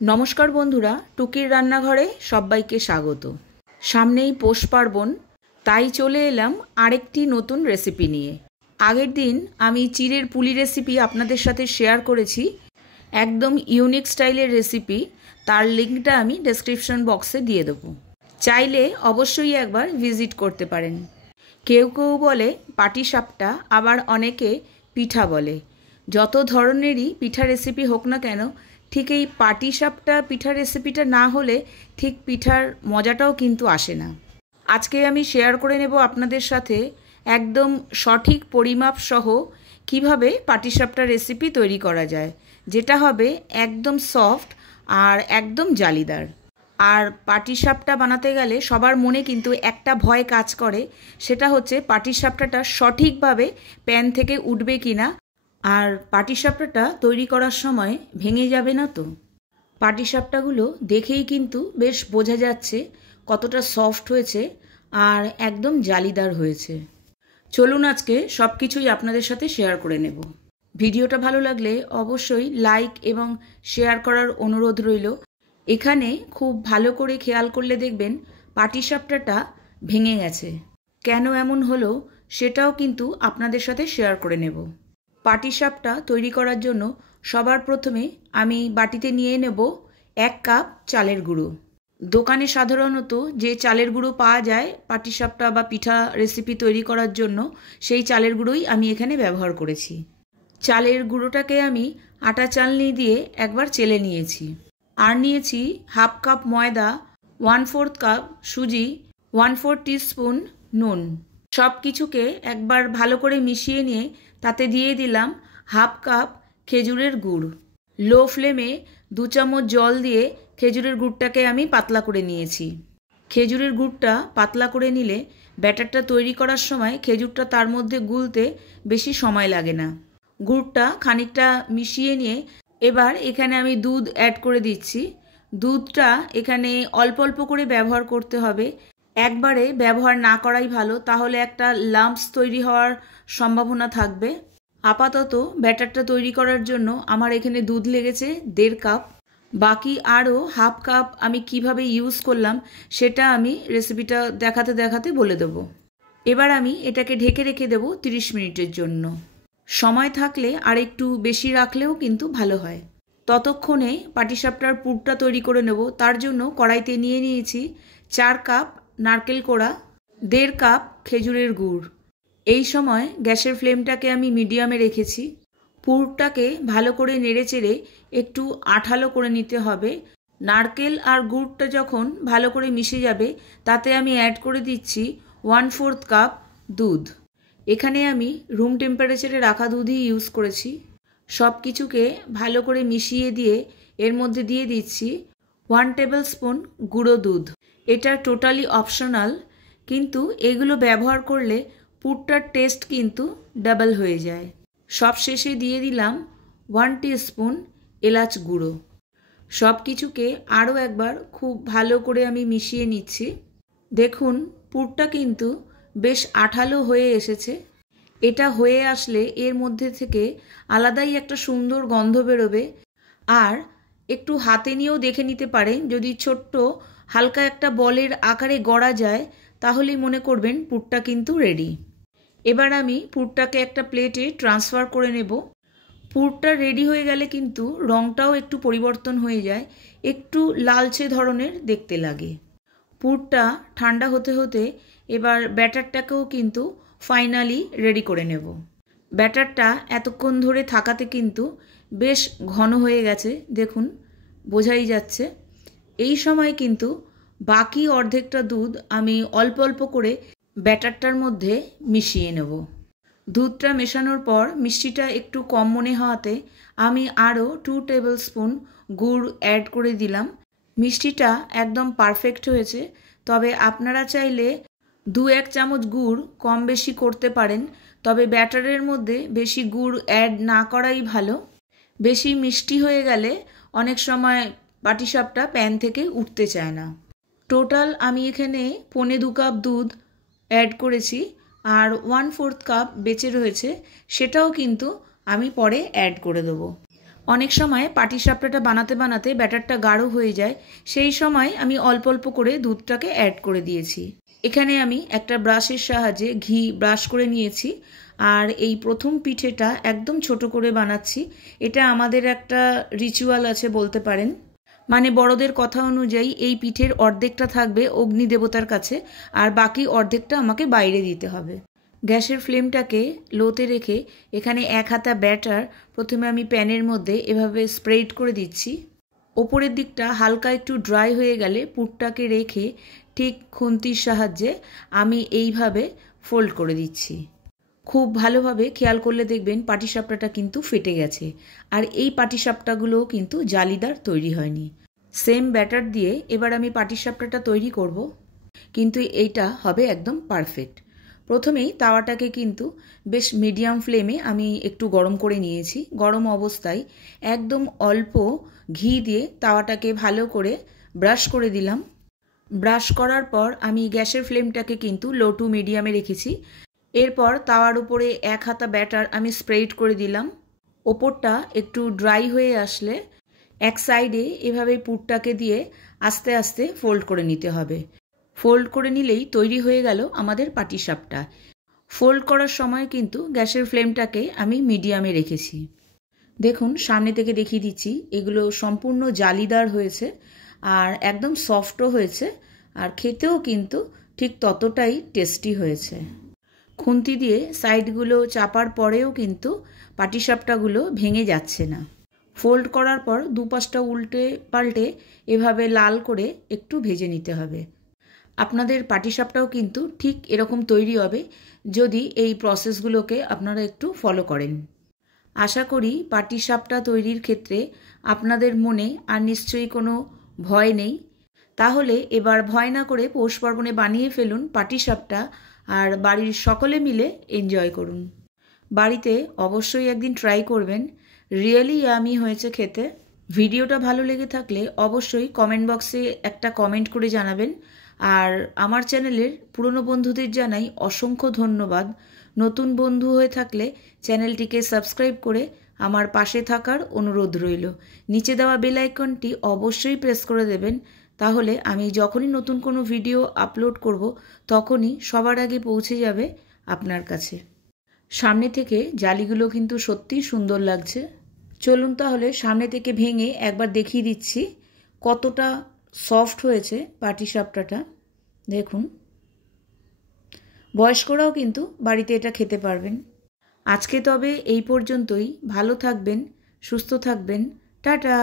নমস্কার বন্ধুরা, টুকির রান্নাঘরে সবাইকে স্বাগত। সামনেই পৌষ পার্বণ, তাই চলে এলাম আরেকটি নতুন রেসিপি নিয়ে। আগের দিন আমি চিড়ের পুলি রেসিপি আপনাদের সাথে শেয়ার করেছি, একদম ইউনিক স্টাইলের রেসিপি। তার লিঙ্কটা আমি ডেসক্রিপশন বক্সে দিয়ে দেবো, চাইলে অবশ্যই একবার ভিজিট করতে পারেন। কেউ কেউ বলে পাটিসাপটা, আবার অনেকে পিঠা বলে। যত ধরনেরই পিঠা রেসিপি হোক না কেন, ঠিক এই পাটিসাপটা পিঠা রেসিপিটা না হলে ঠিক পিঠার মজাটাও কিন্তু আসে না। আজকে আমি শেয়ার করে নেব আপনাদের সাথে একদম সঠিক পরিমাপ সহ কিভাবে পাটিসাপটা রেসিপি তৈরি করা যায়, যেটা হবে একদম সফট আর একদম জালিদার। আর পাটিসাপটা বানাতে গেলে সবার মনে কিন্তু একটা ভয় কাজ করে, সেটা হচ্ছে পাটিসাপটাটা সঠিকভাবে প্যান থেকে উঠবে কিনা, আর পাটিসাপটাটা তৈরি করার সময় ভেঙে যাবে না তো। পাটিসাপটাগুলো দেখেই কিন্তু বেশ বোঝা যাচ্ছে কতটা সফট হয়েছে আর একদম জালিদার হয়েছে। চলুন আজকে সব কিছুই আপনাদের সাথে শেয়ার করে নেব। ভিডিওটা ভালো লাগলে অবশ্যই লাইক এবং শেয়ার করার অনুরোধ রইল। এখানে খুব ভালো করে খেয়াল করলে দেখবেন পাটিসাপটাটা ভেঙে গেছে। কেন এমন হলো সেটাও কিন্তু আপনাদের সাথে শেয়ার করে নেব। পাটিসাপটা তৈরি করার জন্য সবার প্রথমে আমি বাটিতে নিয়ে নেব 1 কাপ চালের গুঁড়ো। দোকানে সাধারণত যে চালের গুঁড়ো পাওয়া যায় পাটিসাপটা বা পিঠা রেসিপি তৈরি করার জন্য, সেই চালের গুঁড়োই আমি এখানে ব্যবহার করেছি। চালের গুঁড়োটাকে আমি আটা চালনি দিয়ে একবার চেলে নিয়েছি। আর নিয়েছি 1/2 কাপ ময়দা, 1/4 কাপ সুজি, 1/4 টিস্পুন নুন। সব কিছুকে একবার ভালো করে মিশিয়ে নিয়ে তাতে দিয়ে দিলাম 1/2 কাপ খেজুরের গুড়। লো ফ্লেমে 2 চামচ জল দিয়ে খেজুরের গুড়টাকে আমি পাতলা করে নিয়েছি। খেজুরের গুড়টা পাতলা করে নিলে ব্যাটারটা তৈরি করার সময় খেজুরটা তার মধ্যে গুলতে বেশি সময় লাগে না। গুড়টা খানিকটা মিশিয়ে নিয়ে এবার এখানে আমি দুধ অ্যাড করে দিচ্ছি। দুধটা এখানে অল্প অল্প করে ব্যবহার করতে হবে, একবারে ব্যবহার না করাই ভালো, তাহলে একটা লাম্পস তৈরি হওয়ার সম্ভাবনা থাকবে। আপাতত ব্যাটারটা তৈরি করার জন্য আমার এখানে দুধ লেগেছে 1.5 কাপ। বাকি আরও 1/2 কাপ আমি কিভাবে ইউজ করলাম সেটা আমি রেসিপিটা দেখাতে দেখাতে বলে দেবো। এবার আমি এটাকে ঢেকে রেখে দেবো 30 মিনিটের জন্য। সময় থাকলে আর একটু বেশি রাখলেও কিন্তু ভালো হয়। ততক্ষণে পাটিসাপটার পুরটা তৈরি করে নেব। তার জন্য কড়াইতে নিয়ে নিয়েছি 4 কাপ নারকেল কোড়া, 1.5 কাপ খেজুরের গুড়। এই সময় গ্যাসের ফ্লেমটাকে আমি মিডিয়ামে রেখেছি। পুরটাকে ভালো করে নেড়েচেড়ে একটু আঠালো করে নিতে হবে। নারকেল আর গুড়টা যখন ভালো করে মিশে যাবে তাতে আমি অ্যাড করে দিচ্ছি 1/4 কাপ দুধ। এখানে আমি রুম টেম্পারেচারে রাখা দুধই ইউজ করেছি। সব কিছুকে ভালো করে মিশিয়ে দিয়ে এর মধ্যে দিয়ে দিচ্ছি 1 টেবিল স্পুন গুঁড়ো দুধ। এটা টোটালি অপশনাল, কিন্তু এগুলো ব্যবহার করলে পুরটার টেস্ট কিন্তু ডাবল হয়ে যায়। সব শেষে দিয়ে দিলাম 1 টিস্পুন এলাচ গুঁড়ো। সব কিছুকে আরও একবার খুব ভালো করে আমি মিশিয়ে নিচ্ছি। দেখুন পুরটা কিন্তু বেশ আঠালো হয়ে এসেছে। এটা হয়ে আসলে এর মধ্যে থেকে আলাদাই একটা সুন্দর গন্ধ বেরোবে। আর একটু হাতে নিয়েও দেখে নিতে পারেন, যদি ছোট্ট হালকা একটা বলের আকারে গড়া যায় তাহলেই মনে করবেন পুরটা কিন্তু রেডি। এবার আমি পুরটাকে একটা প্লেটে ট্রান্সফার করে নেব। পুরটা রেডি হয়ে গেলে কিন্তু রঙটাও একটু পরিবর্তন হয়ে যায়, একটু লালচে ধরনের দেখতে লাগে। পুরটা ঠান্ডা হতে হতে এবার ব্যাটারটাকেও কিন্তু ফাইনালি রেডি করে নেব। ব্যাটারটা এতক্ষণ ধরে থাকাতে কিন্তু বেশ ঘন হয়ে গেছে, দেখুন বোঝাই যাচ্ছে। এই সময় কিন্তু বাকি অর্ধেকটা দুধ আমি অল্প অল্প করে ব্যাটারটার মধ্যে মিশিয়ে নেব। দুধটা মেশানোর পর মিষ্টিটা একটু কম মনে হওয়াতে আমি আরও 2 টেবিল স্পুন গুড় অ্যাড করে দিলাম। মিষ্টিটা একদম পারফেক্ট হয়েছে, তবে আপনারা চাইলে 2-1 চামচ গুড় কম বেশি করতে পারেন, তবে ব্যাটারের মধ্যে বেশি গুড় অ্যাড না করাই ভালো। বেশি মিষ্টি হয়ে গেলে অনেক সময় পাটিসাপটা প্যান থেকে উঠতে চায় না। টোটাল আমি এখানে 1.25 কাপ দুধ অ্যাড করেছি, আর 1/4 কাপ বেঁচে রয়েছে, সেটাও কিন্তু আমি পরে অ্যাড করে দেবো। অনেক সময় পাটিসাপটাটা বানাতে বানাতে ব্যাটারটা গাঢ় হয়ে যায়, সেই সময় আমি অল্প অল্প করে দুধটাকে অ্যাড করে দিয়েছি। এখানে আমি একটা ব্রাশের সাহায্যে ঘি ব্রাশ করে নিয়েছি। আর এই প্রথম পিঠেটা একদম ছোট করে বানাচ্ছি। এটা আমাদের একটা রিচুয়াল আছে বলতে পারেন, মানে বড়দের কথা অনুযায়ী এই পিঠের অর্ধেকটা থাকবে অগ্নি দেবতার কাছে, আর বাকি অর্ধেকটা আমাকে বাইরে দিতে হবে। গ্যাসের ফ্লেমটাকে লোতে রেখে এখানে 1 হাতা ব্যাটার প্রথমে আমি প্যানের মধ্যে এভাবে স্প্রেড করে দিচ্ছি। ওপরের দিকটা হালকা একটু ড্রাই হয়ে গেলে পুরটাকে রেখে ঠিক খুন্তির সাহায্যে আমি এইভাবে ফোল্ড করে দিচ্ছি। খুব ভালোভাবে খেয়াল করলে দেখবেন পাটিসাপটাটা কিন্তু ফেটে গেছে, আর এই পাটিসাপটাগুলোও কিন্তু জালিদার তৈরি হয়নি। সেম ব্যাটার দিয়ে এবার আমি পাটিসাপটাটা তৈরি করব, কিন্তু এইটা হবে একদম পারফেক্ট। প্রথমেই তাওয়াটাকে কিন্তু বেশ মিডিয়াম ফ্লেমে আমি একটু গরম করে নিয়েছি। গরম অবস্থায় একদম অল্প ঘি দিয়ে তাওয়াটাকে ভালো করে ব্রাশ করে দিলাম। ব্রাশ করার পর আমি গ্যাসের ফ্লেমটাকে কিন্তু লো টু মিডিয়ামে রেখেছি। এরপর তাওয়ার উপরে 1 হাতা ব্যাটার আমি স্প্রেড করে দিলাম। ওপরটা একটু ড্রাই হয়ে আসলে এক সাইডে এভাবে পুরটাকে দিয়ে আস্তে আস্তে ফোল্ড করে নিতে হবে। ফোল্ড করে নিলেই তৈরি হয়ে গেল আমাদের পাটিসাপটা। ফোল্ড করার সময় কিন্তু গ্যাসের ফ্লেমটাকে আমি মিডিয়ামে রেখেছি। দেখুন সামনে থেকে দেখিয়ে দিচ্ছি, এগুলো সম্পূর্ণ জালিদার হয়েছে আর একদম সফটও হয়েছে, আর খেতেও কিন্তু ঠিক ততটাই টেস্টি হয়েছে। খুন্তি দিয়ে সাইডগুলো চাপার পরেও কিন্তু পাটিসাপটাগুলো ভেঙে যাচ্ছে না। ফোল্ড করার পর দুপাশটা উল্টে পাল্টে এভাবে লাল করে একটু ভেজে নিতে হবে। আপনাদের পাটিসাপটাও কিন্তু ঠিক এরকম তৈরি হবে যদি এই প্রসেসগুলোকে আপনারা একটু ফলো করেন। আশা করি পাটিসাপটা তৈরির ক্ষেত্রে আপনাদের মনে আর নিশ্চয়ই কোনো ভয় নেই। তাহলে এবার ভয় না করে পৌষ পার্বণে বানিয়ে ফেলুন পাটিসাপটা, আর বাড়ির সকলে মিলে এনজয় করুন। বাড়িতে অবশ্যই একদিন ট্রাই করবেন, রিয়েলি ইয়ামি হয়েছে খেতে। ভিডিওটা ভালো লেগে থাকলে অবশ্যই কমেন্ট বক্সে একটা কমেন্ট করে জানাবেন। আর আমার চ্যানেলের পুরনো বন্ধুদের জানাই অসংখ্য ধন্যবাদ। নতুন বন্ধু হয়ে থাকলে চ্যানেলটিকে সাবস্ক্রাইব করে আমার পাশে থাকার অনুরোধ রইল। নিচে দেওয়া বেল আইকনটি অবশ্যই প্রেস করে দেবেন, তাহলে আমি যখনই নতুন কোনো ভিডিও আপলোড করব তখনই সবার আগে পৌঁছে যাবে আপনার কাছে। সামনে থেকে জালিগুলো কিন্তু সত্যিই সুন্দর লাগছে। চলুন তাহলে সামনে থেকে ভেঙে একবার দেখিয়ে দিচ্ছি কতটা সফট হয়েছে পাটিসাপটাটা। দেখুন, বয়স্করাও কিন্তু বাড়িতে এটা খেতে পারবেন। আজকে তবে এই পর্যন্তই। ভালো থাকবেন, সুস্থ থাকবেন, টাটা।